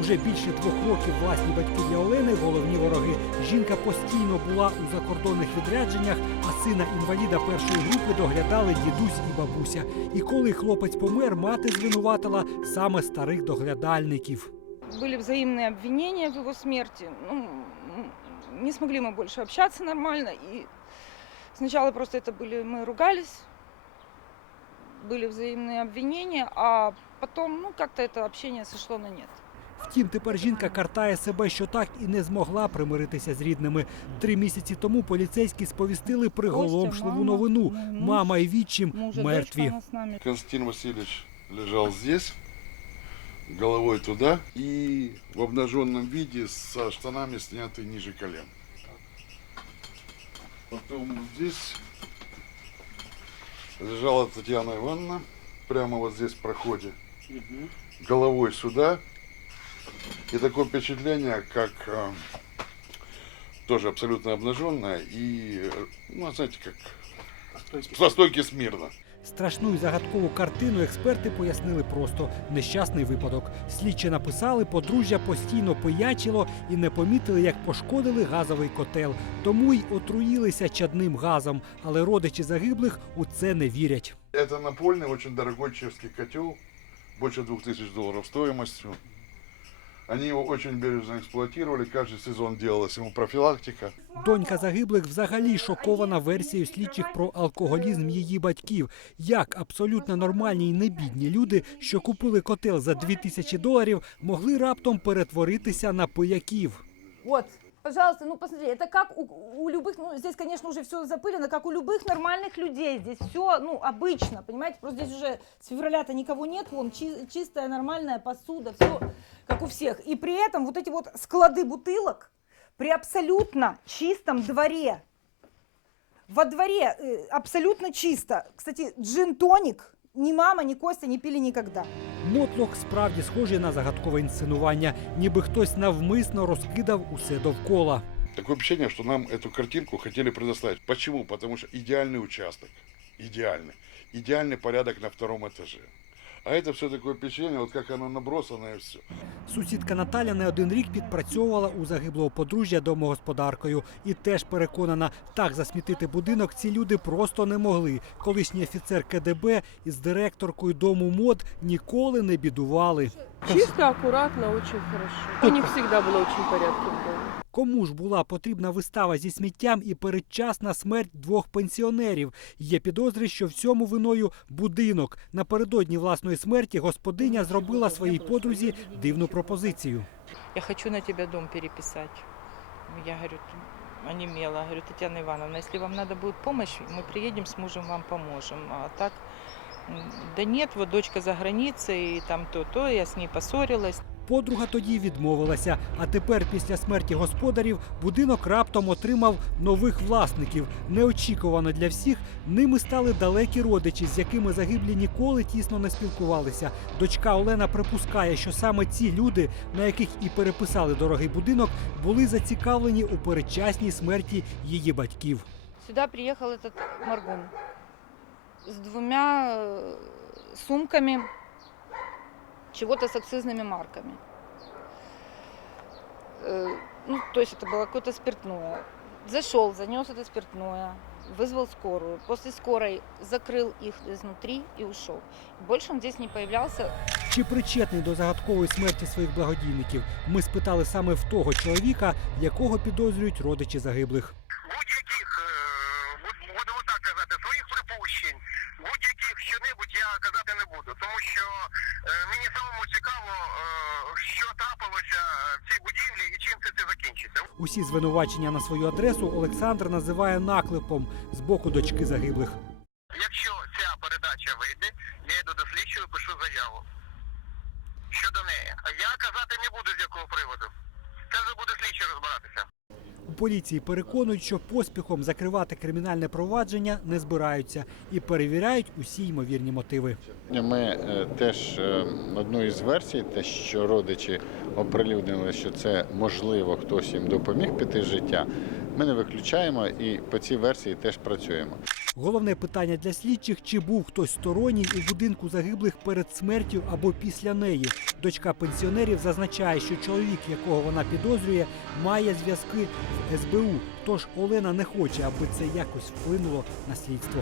Уже більше двох років власні батьки для Олени головні вороги. Жінка постійно була у закордонних відрядженнях, а сина інваліда першої групи доглядали дідусь і бабуся. І коли хлопець помер, мати звинуватила саме старих доглядальників. Были взаимные обвинения в его смерти. Ну, м, не смогли мы больше общаться нормально. И сначала просто это были, мы ругались, были взаимные обвинения, а потом, ну, как-то это общение сошло на нет. Втім, тепер жінка картає себе, що так і не змогла примиритися з рідними. Три місяці тому поліцейські сповістили приголомшливу новину. Мама і відчим мертві. Константин Васильевич лежал здесь, головой туда и в обнаженном виде со штанами сняты ниже колен. Потом здесь лежала Татьяна Ивановна, прямо вот здесь в проходе, головой сюда. И такое впечатление, как э, тоже абсолютно обнаженная и, э, ну, знаете, как со стойки смирно. Страшну і загадкову картину експерти пояснили просто нещасний випадок. Слідчі написали, подружжя постійно пиячило і не помітили, як пошкодили газовий котел. Тому й отруїлися чадним газом. Але родичі загиблих у це не вірять. Это напольный, очень дорогой чешский котел, больше 2000 долларов стоимостью. Они его очень бережно эксплуатировали, каждый сезон делалась ему профилактика. Донька загиблих взагалі шокована версією слідчих про алкоголізм її батьків. Як абсолютно нормальні й небідні люди, що купили котел за 2000 доларів, могли раптом перетворитися на пияків. Вот, пожалуйста, ну посмотри, это как у, у любых, ну здесь, конечно, уже все запылено, как у любых нормальных людей. Здесь все, ну, обычно, понимаете, просто здесь уже с февраля-то никого нет, вон чи- чистая нормальная посуда, все как у всех. И при этом вот эти вот склады бутылок при абсолютно чистом дворе. Во дворе э, абсолютно чисто. Кстати, джин-тоник ни мама, ни Костя не пили никогда. Мотлох справді схожий на загадкове інсценування, ніби хтось навмисно розкидав усе довкола. Такое впечатление, что нам эту картинку хотели предоставить. Почему? Потому что идеальный участок, идеальный, идеальный порядок на втором этаже. А это все такое впечатление, вот как оно набросано и все. Сусідка Наталя не один рік підпрацьовувала у загиблого подружжя домогосподаркою і теж переконана, так засмітити будинок ці люди просто не могли. Колишній офіцер КДБ із директоркою дому мод ніколи не бідували. Чисто, аккуратно, очень хорошо. У них всегда было очень в порядке в доме. Кому ж була потрібна вистава зі сміттям і передчасна смерть двох пенсіонерів? Є підозри, що в цьому виною будинок. Напередодні власної смерті господиня зробила своїй подрузі дивну пропозицію. Я хочу на тебя дом переписать. Я говорю, онемела. Говорю, Татьяна Ивановна, если вам надо будет помощь, мы приедем с мужем, вам поможем. А так, да нет, вот дочка за границей, там то-то, я с ней поссорилась. Подруга тоді відмовилася. А тепер, після смерті господарів, будинок раптом отримав нових власників. Неочікувано для всіх ними стали далекі родичі, з якими загиблі ніколи тісно не спілкувалися. Дочка Олена припускає, що саме ці люди, на яких і переписали дорогий будинок, були зацікавлені у передчасній смерті її батьків. Сюда приехал этот Маргун с двумя э, сумками чего-то с акцизными марками. Э, Ну, то есть это было какое-то спиртное. Зашел, занес это спиртное, вызвал скорую. После скорой закрыл их изнутри и ушел. Больше он здесь не появлялся. Чи причетний до загадкової смерті своїх благодійників? Ми спитали саме в того чоловіка, якого підозрюють родичі загиблих. Усі звинувачення на свою адресу Олександр називає наклепом з боку дочки загиблих. Якщо ця передача вийде, я йду до слідчого пишу заяву щодо неї. А я казати не буду з якого приводу. Це вже буде слідчий розбиратися. У поліції переконують, що поспіхом закривати кримінальне провадження не збираються і перевіряють усі ймовірні мотиви. Ми е, теж е, одну із версій, те, що родичі оприлюднили, що це можливо хтось їм допоміг піти життя. Ми не виключаємо і по цій версії теж працюємо. Головне питання для слідчих: чи був хтось сторонній у будинку загиблих перед смертю або після неї. Дочка пенсіонерів зазначає, що чоловік, якого вона підозрює, має зв'язки з СБУ. Тож Олена не хоче, аби це якось вплинуло на слідство.